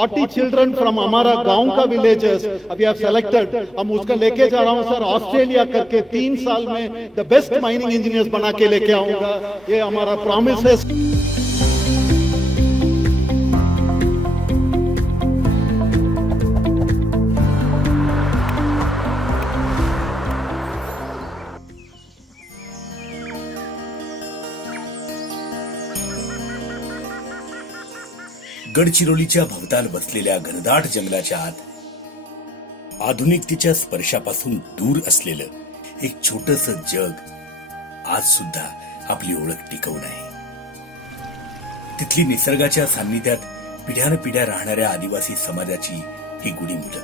40 children from हमारा गांव का विलेजेस अभी आप सेलेक्टेड, हम उसका लेके जा रहा हूं सर ऑस्ट्रेलिया करके 3 साल में द बेस्ट माइनिंग इंजीनियर्स बना के लेके आऊंगा, ये हमारा प्रॉमिस है। गडचिरोलीच्या भवताल बसलेल्या घनदाट जंगलाच्या आत आधुनिकतेच्या स्पर्शापासून दूर असलेलं एक छोटंसं जग आज सुद्धा आपली ओळख टिकवून आहे. तिथली निसर्गाच्या सान्निध्यात पिढ्यानपिढ्या राहणाऱ्या आदिवासी समाजाची ही गुणी मुलं.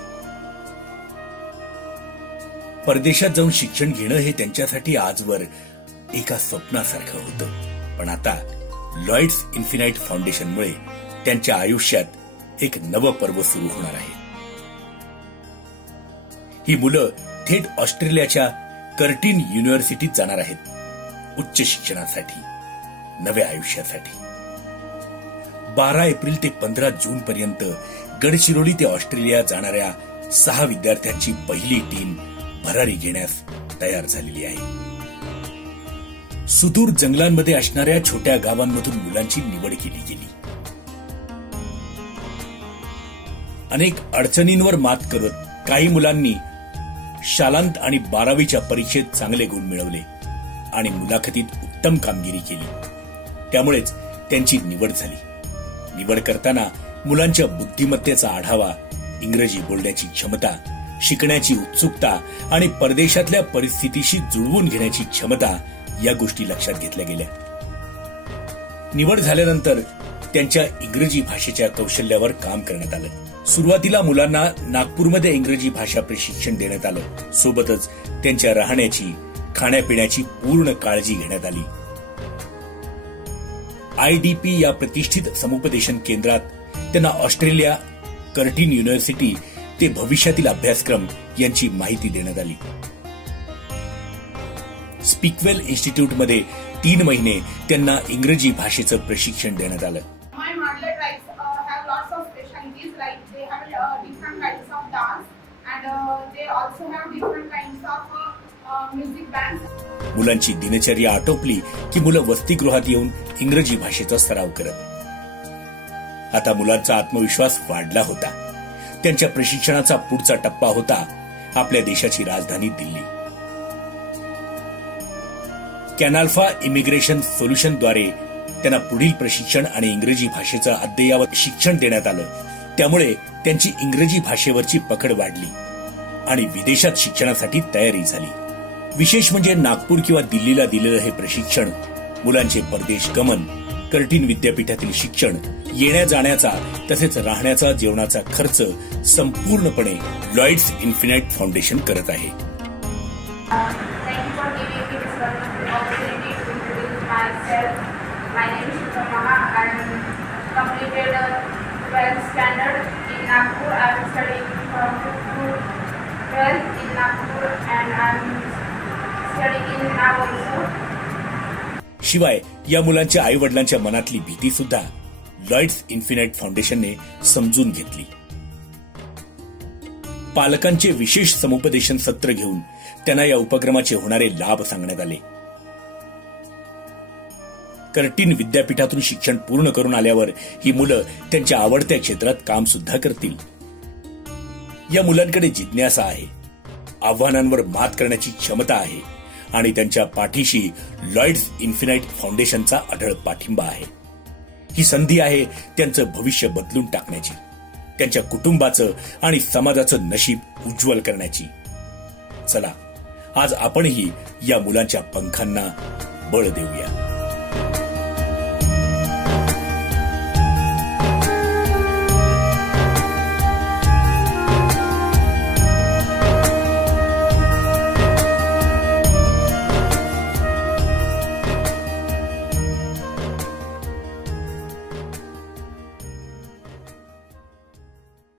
परदेशात जाऊन शिक्षण घेणं हे त्यांच्यासाठी आजवर एका स्वप्नासारखं होतं, पण आता लॉयड्स इन्फिनाइट फाउंडेशनमुळे त्यांच्या आयुष्यात एक नवं पर्व सुरू होणार आहे. ही मुलं थेट ऑस्ट्रेलियाच्या कर्टिन युनिव्हर्सिटीत जाणार आहेत उच्च शिक्षणासाठी, नव्या आयुष्यासाठी. 12 एप्रिल ते 15 जून पर्यंत गडचिरोली ते ऑस्ट्रेलिया जाणाऱ्या 6 विद्यार्थ्यांची पहिली टीम भरारी घेण्यास तयार झालेली आहे. सुदूर जंगलांमध्ये असणाऱ्या छोट्या गावांमधून मुलांची निवड केली गेली. अनेक अडचणींवर मात करत काही मुलांनी शालांत आणि 12वीच्या परीक्षेत चांगले गुण मिळवले आणि मुलाखतीत उत्तम कामगिरी केली. त्यामुळेच त्यांची निवड झाली. निवड करताना मुलांच्या बुद्धिमत्तेचा आढावा, इंग्रजी बोलण्याची क्षमता, शिकण्याची उत्सुकता आणि परदेशातल्या परिस्थितीशी जुळवून घेण्याची क्षमता या गोष्टी लक्षात घेतल्या गेल्या. निवड झाल्यानंतर त्यांच्या इंग्रजी भाषेच्या कौशल्यावर काम करण्यात आलं. सुरुवातीला मुलांना नागपूरमध्ये इंग्रजी भाषा प्रशिक्षण देण्यात आलं. सोबतच त्यांच्या राहण्याची, खाण्यापिण्याची पूर्ण काळजी घेण्यात आली. IDP या प्रतिष्ठित समुपदेशन केंद्रात त्यांना ऑस्ट्रेलिया, कर्टिन युनिव्हर्सिटी ते भविष्यातील अभ्यासक्रम यांची माहिती देण्यात आली. स्पीकवेल इन्स्टिट्यूटमध्ये 3 महिने त्यांना इंग्रजी भाषेचं प्रशिक्षण देण्यात आलं. मुलांची दिनचर्या आटोपली की मुलं वसतिगृहात येऊन इंग्रजी भाषेचा सराव करत. आता मुलांचा आत्मविश्वास वाढला होता. त्यांच्या प्रशिक्षणाचा पुढचा टप्पा होता आपल्या देशाची राजधानी दिल्ली. कॅनाल्फा इमिग्रेशन सोल्युशनद्वारे त्यांना पुढील प्रशिक्षण आणि इंग्रजी भाषेचं अद्ययावत शिक्षण देण्यात आलं. त्यामुळे त्यांची इंग्रजी भाषेवरची पकड वाढली आणि विदेशात शिक्षणासाठी तयारी झाली. विशेष म्हणजे नागपूर किंवा दिल्लीला दिलेलं हे प्रशिक्षण मुलांचे परदेश गमन, कर्टिन विद्यापीठातील शिक्षण, येण्या जाण्याचा तसेच राहण्याचा, जेवणाचा खर्च संपूर्णपणे लॉयड्स इन्फिनाइट फाउंडेशन करत आहे. शिवाय या मुलांच्या आई वडिलांच्या मनातली भीती सुद्धा लॉयड्स इन्फिनाइट फाउंडेशनने समजून घेतली. पालकांचे विशेष समुपदेशन सत्र घेऊन त्यांना या उपक्रमाचे होणारे लाभ सांगण्यात आले. कर्टिन विद्यापीठातून शिक्षण पूर्ण करून आल्यावर ही मुलं त्यांच्या आवडत्या क्षेत्रात काम सुद्धा करतील. या मुलांकडे जिज्ञासा आहे, आव्हानांवर मात करण्याची क्षमता आहे आणि त्यांच्या पाठीशी लॉयड्स इन्फिनाइट फाउंडेशनचा अढळ पाठिंबा आहे. ही संधी आहे त्यांचं भविष्य बदलून टाकण्याची, त्यांच्या कुटुंबाचं आणि समाजाचं नशीब उज्ज्वल करण्याची. चला, आज आपणही या मुलांच्या पंखांना बळ देऊया.